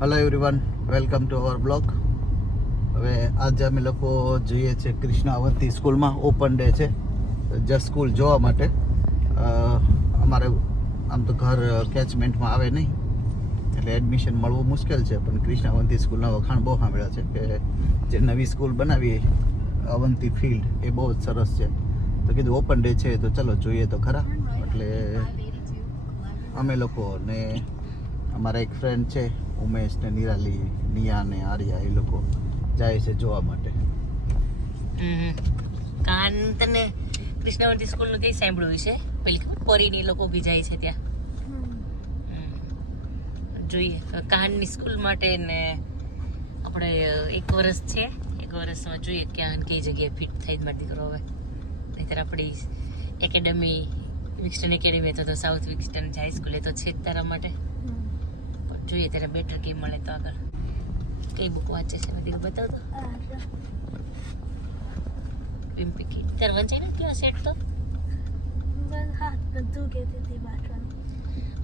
Hello everyone welcome to our blog હવે આજે અમે લોકો જઈએ છીએ કૃષ્ણાવંતી સ્કૂલમાં ઓપન ડે છે. જસ્ટ સ્કૂલ જોવા માટે. અમારે આમ તો ઘર કેચમેન્ટમાં આવે નહીં. એટલે એડમિશન મળવું મુશ્કેલ છે, પણ કૃષ્ણાવંતી સ્કૂલના વખાણ બહુ સાંભળ્યા છે કે જે નવી સ્કૂલ બનાવી અવંતી ફિલ્ડ એ બહુ જ સરસ છે. તો કીધું ઓપન ડે છે તો ચલો જોઈએ તો ખરા. એટલે અમે લોકો ને અમારા એક ફ્રેન્ડ છે ઉમેશ ને નિરાલી, નિયા ને આર્યા, એ લોકો જાય છે જોવા માટે. હમ. કાન તને કૃષ્ણવંતી સ્કૂલનું કઈ સાંભળ્યું છે પેલી પરીની લોકો બી જાય છે ત્યાં. જોઈએ. કાનની સ્કૂલ માટે ને આપણે એક વર્ષ છે. એક વર્ષમાં જોઈએ ક્યાં કઈ જગ્યાએ ફિટ થાય મારો દીકરો હવે. નહીતર આપણી એકેડમી વિક્સ્ટન એકેડમી તો સાઉથ વિક્સ્ટન હાઈ સ્કૂલ તો છે જ તારા માટે. જોઈએ, ત્યારે બેટર કઈ મળે તો આગળ. કઈ બુક વાંચે છે? બધી બતાવ તો? પિમ્પી કિટ. તાર વંચાય ને ક્યાં સેટ તો?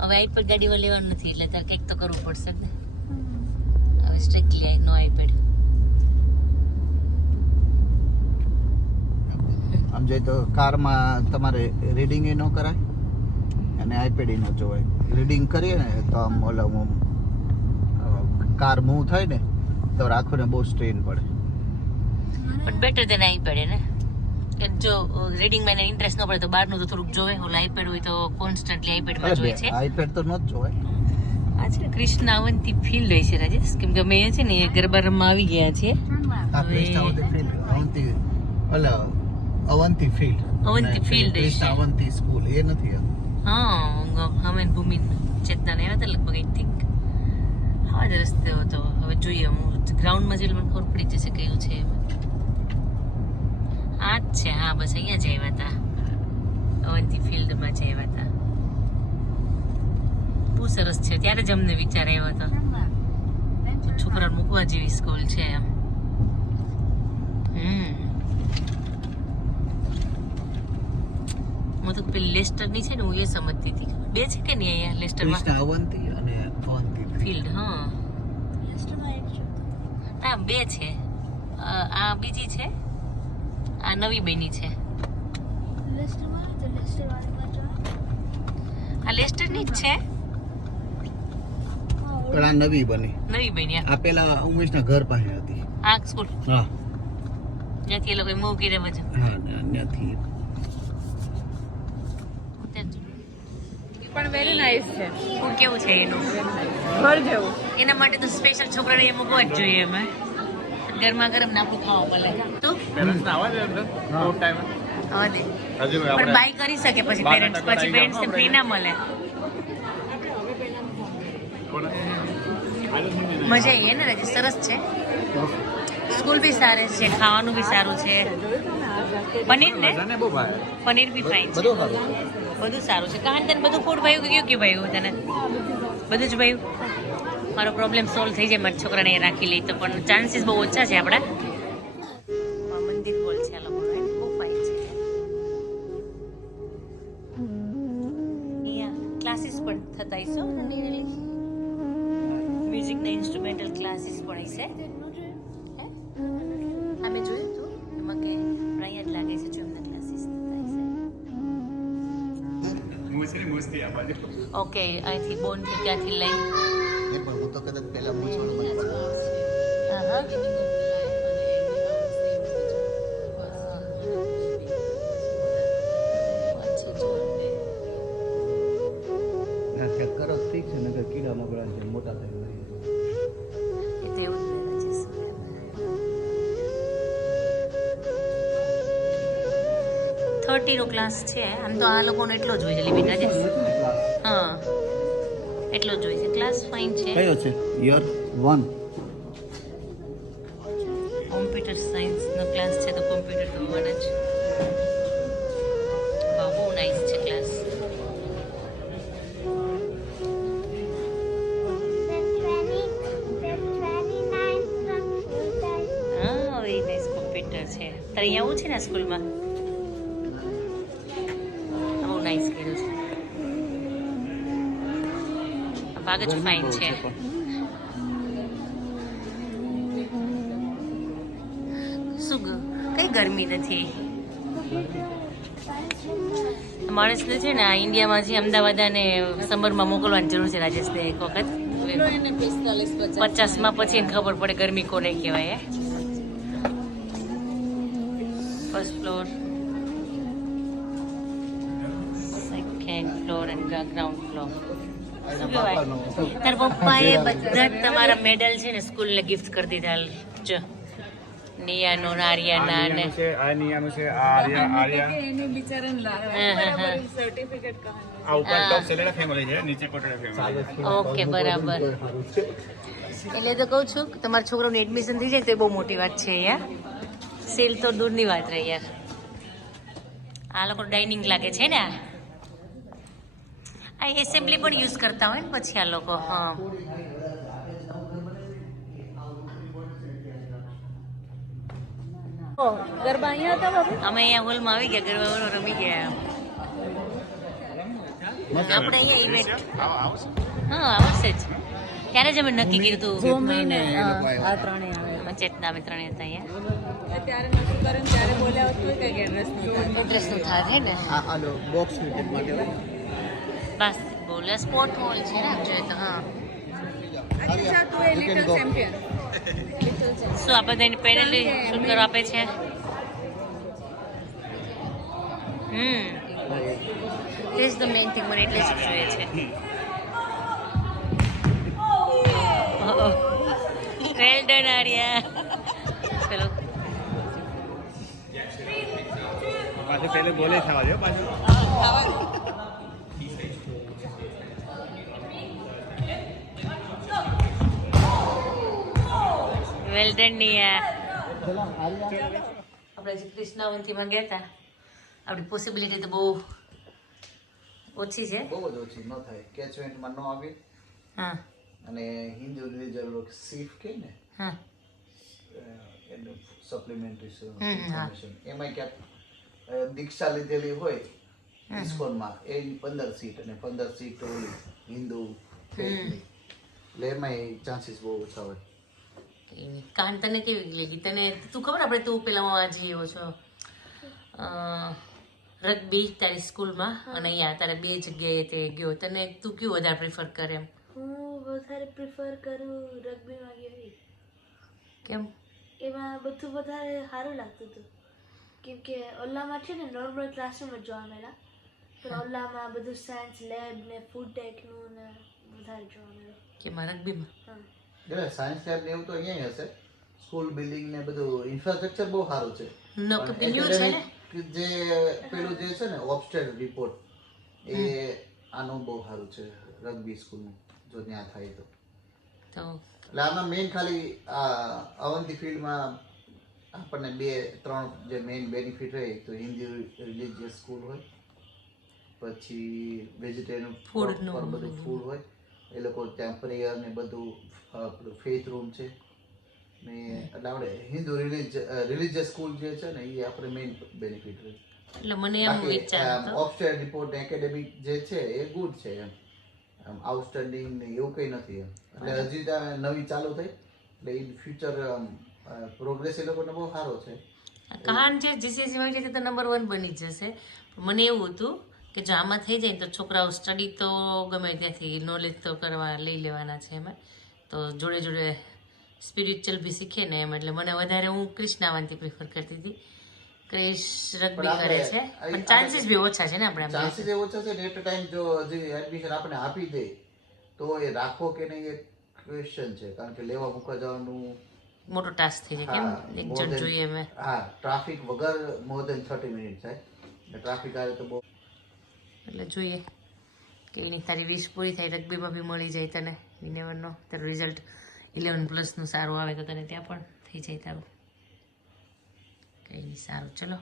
હવે આઈપેડ ગાડીમાં લેવાનું નથી, એટલે તારે કંઈક તો કરવું પડશે ને. હવે સ્ટ્રિક્ટલી આઈ નો આઈપેડ આમ જોઈએ તો કારમાં તમારે રીડિંગ એ ન કરાય અને આઈપેડ ન જોવાય. રીડિંગ કરીએ ને તો આમ ઓલા કાર મૂવ થાય ને તો આંખોને બહુ સ્ટ્રેન પડે. પણ બેટર દેન પડે ને? કે જો રીડિંગમાં એને ઇન્ટરેસ્ટ ન પડે તો બહારનું તો થોડુંક જોવે. હું આઈપેડ હોય તો કોન્સ્ટન્ટલી આઈપેડમાં જોઈએ છે. આઈપેડ તો ન જ જોવાય આ છે ને કૃષ્ણ અવંતી ફિલ્ડ હોય છે રાજેશ. કેમ કે અમે છે ને ગરબા રમવા આવી ગયા છીએ આ કૃષ્ણ અવંતી ફિલ્ડ અવંતી ઓલા અવંતી ફિલ્ડ અવંતી કૃષ્ણ અવંતી સ્કૂલ એ નથી હા અમે ભૂમિ ચેતના ને એવા તો લગભગ આઈ હા જ રસ્તે હતો હવે જોઈએ હું ગ્રાઉન્ડમાં જઈને મને ખબર પડી જશે કયું છે એમ. આ જ છે હા બસ અહીંયા જ આવ્યા હતા અવંતી ફિલ્ડમાં જ આવ્યા હતા બહુ સરસ છે ત્યારે જ અમને વિચાર આવ્યો હતો. છોકરા મૂકવા જેવી સ્કૂલ છે એમ. હમ. હું તો પેલી લેસ્ટરની છે ને હું એ સમજતી હતી. બે છે કે નહીં અહીંયા લેસ્ટરમાં? અવંતી ફિલ્ડ હા. ના બે છે. આ બીજી છે. આ નવી બની છે. આ લેસ્ટરની જ છે? પણ આ નવી બની. નવી બની આ. પેલા ઉમેશના ઘર પાસે હતી. આ સ્કૂલ હા. ત્યાંથી એ લોકોએ મૂવ કરી છે હા ત્યાંથી. પણ વેરી નાઇસ છે. હું કેવું છે એનું? ઘર જેવું. એના માટે તો સ્પેશિયલ છોકરાને એ મૂકવા જ જોઈએ અમે. ગરમા ગરમ ને ખાવા મળે તું? આવા દે. પણ બાય કરી શકે પછી પેરેન્ટ્સ પછી પેરેન્ટ્સ ને ફ્રી ના મળે. મજા આવી ને રજી સરસ છે. સ્કૂલ બી સારી છે ખાવાનું બી સારું છે. પનીર ને? પનીર બી ફાઇન છે. બધું સારું છે. કારણ તને બધું ફૂડ કે કયું કયું ભાવ્યું તને? બધું જ ભાવ્યું મારો પ્રોબ્લેમ સોલ્વ થઈ જાય મારા છોકરાને રાખી લઈ તો પણ ચાન્સીસ બહુ ઓછા છે આપણા. ક્લાસીસ પણ થતા હશે મ્યુઝિકના ઇન્સ્ટ્રુમેન્ટલ ક્લાસીસ પણ હશે. ઓકે અહીંથી બોનથી ત્યાંથી લઈ. પણ હું તો કદાચ પેલા મૂછોડમાં આહા. થર્ટી નો ક્લાસ છે. આમ તો આ લોકોનો એટલો જ હોય છે લિમિટ આજે. હા. એટલો જ હોય છે. ક્લાસ ફાઇન છે. કયો છે? યર વન કોમ્પ્યુટર સાયન્સનો ક્લાસ છે તો કોમ્પ્યુટર તો મને જ. બહુ નાઇસ છે ક્લાસ હા વેરી નાઇસ કોમ્પ્યુટર છે. તારે અહીંયા આવું છે ને આ સ્કૂલમાં ભાગ જ ફાઇન છે શું કઈ ગરમી નથી. માણસને છે ને ઇન્ડિયામાં જે અમદાવાદ અને સમરમાં મોકલવાની જરૂર છે રાજેશને એક વખત. પચાસમાં પછી એને ખબર પડે ગરમી કોને કહેવાય first floor second floor and ground floor શું કહેવાય તાર પપ્પાએ બધા જ તમારા મેડલ છે ને સ્કૂલને ગિફ્ટ કરી દીધા. ચ. નિયાનો ને આર્યાના ને. આ નિયાનું છે આ આર્યા આર્યા. હા, હા, હા. આ ઉપર ટોપ સેલેડા ફેમિલી છે નીચે કોટડા ફેમિલી ઓકે બરાબર. એટલે તો કહું છું કે તમારા છોકરાનું એડમિશન થઈ જાય તો એ બહુ મોટી વાત છે યાર સેલ તો દૂરની વાત રહી યાર. આ લોકો ડાઇનિંગ લાગે છે ને આ? આ એસેમ્બલી પણ યુઝ કરતા હોય ને પછી આ લોકો હા. ગરબા અહીંયા હતા બાબુ અમે અહીંયા હોલમાં આવી ગયા ગરબા રમી ગયા આપણે અહીંયા ઇવેન્ટ હા આવશે જ. ત્યારે જ અમે નક્કી કર્યું હતું મહિને આ ત્રણેય આવે. ચેતના અમે ત્રણે હતા અહીંયા. ત્યારે નક્કી કરે ત્યારે બોલ્યા હતું કે એડ્રેસનું થાય ને. બોક્સ માટે હોય. બસ બોલે સ્પોર્ટ હોલ છે ને આમ જોઈએ તો હા શું આપણે તેની પેનલ શૂટ કરવા આપે છે? Hmm. This the main thing મને એટલે જ જોઈએ છે. વેલ ડન આર્યા ચલો પાછું પહેલે બોલે ખાવા દો પાછું. વેલ ડન નિયા આપણે જે કૃષ્ણાવંતીમાં ગયા હતા આપણી પોસિબિલિટી તો બહુ ઓછી છે. બહુ જ ઓછી ન થાય. કેચમેન્ટમાં ન આવે. હા. અને હિન્દુ રિઝર્વ સીફ કે ને? હા. એનું સપ્લિમેન્ટરી. ઇન્ફોર્મેશન એમાં ક્યાંક દીક્ષા લીધેલી હોય ઇસ્કોનમાં એ પંદર સીટ અને પંદર સીટ હિન્દુ. એટલે એમાં ચાન્સીસ બહુ ઓછા હોય. કાન તને કેવી લાગી તને તું ખબર આપણે તું પેલા જે એવો છો? રગ્બી તારી સ્કૂલમાં અને અહીંયા તારે બે જગ્યાએ તે ગયો. તને તું કયું વધારે પ્રિફર કરે એમ? હું વધારે પ્રિફર કરું રગબીમાં ગઈ કેમ? એમાં બધું વધારે સારું લાગતું હતું. કેમ કે ઓલામાં છે ને નોર્મલ ક્લાસરૂમમાં જોવા મળ્યા. પણ ઓલામાં બધું સાયન્સ લેબ ને ફૂડ ટેકનું ને વધારે જોવા મળ્યું. કે રગ્બીમાં? હા. એટલે સાયન્સ લેબ ને એવું તો અહીંયા હશે. સ્કૂલ બિલ્ડિંગ ને બધું ઇન્ફ્રાસ્ટ્રક્ચર બહુ સારું છે. જે પેલું જે છે ને ઓબસ્ટેડ રિપોર્ટ એ આનું બહુ સારું છે રગ્બી સ્કૂલનું જો ત્યાં થાય તો. એટલે આમાં મેઇન ખાલી આ અવંતી ફિલ્ડમાં આપણને બે ત્રણ જે મેઇન બેનિફિટ હોય તો હિન્દી રિલિજિયસ સ્કૂલ હોય પછી વેજીટેરિયન ફૂડ બધું બધું. ફૂડ હોય એ લોકો ત્યાં પ્રેયર ને બધું ફેથ રૂમ છે. ને એટલે આપણે હિન્દુ રિલીજ રિલીજીયસ સ્કૂલ જે છે ને એ આપણે મેઇન બેનિફિટ રહે. એટલે મને એમ વિચાર હતો રિપોર્ટ એકેડેમિક જે છે એ ગુડ છે એમ. આમ આઉટસ્ટેન્ડિંગ ને એવું કંઈ નથી એમ. એટલે હજી નવી ચાલુ થઈ. એટલે ઇન ફ્યુચર પ્રોગ્રેસ એ લોકોને બહુ સારો છે. કાન જે જીસીસીમાં છે તે નંબર વન બની જશે. મને એવું હતું કે જો આમાં થઈ જાય તો છોકરાઓ સ્ટડી તો ગમે ત્યાંથી નોલેજ તો કરવા લઈ લેવાના છે એમાં. તો જોડે જોડે સ્પિરિચ્યુઅલ બી શીખે ને એમ. એટલે મને વધારે હું કૃષ્ણાવંતી પ્રિફર કરતી હતી. ક્રિશ રગ્બી કરે છે. પણ ચાન્સીસ બી ઓછા છે ને આપણે ચાન્સીસ એવો છે ને એટ ટાઈમ જો હજી એડમિશન આપણે આપી દે તો એ રાખો કે નહીં એ ક્વેશ્ચન છે. કારણ કે લેવા મૂકવા જવાનું મોટો ટાસ્ક થઈ જાય કેમ? એક જણ જોઈએ મેં હા ટ્રાફિક વગર મોર દેન થર્ટી મિનિટ થાય. ટ્રાફિક આવે તો બહુ એટલે જોઈએ. કેવી નહીં તારી વિશ પૂરી થાય રગબીમાં બી મળી જાય તને. વિનેવરનો તારું રિઝલ્ટ ઇલેવન પ્લસનું સારું આવે તો તને ત્યાં પણ થઈ જાય તારું. કંઈ નહીં, સારું. ચલો.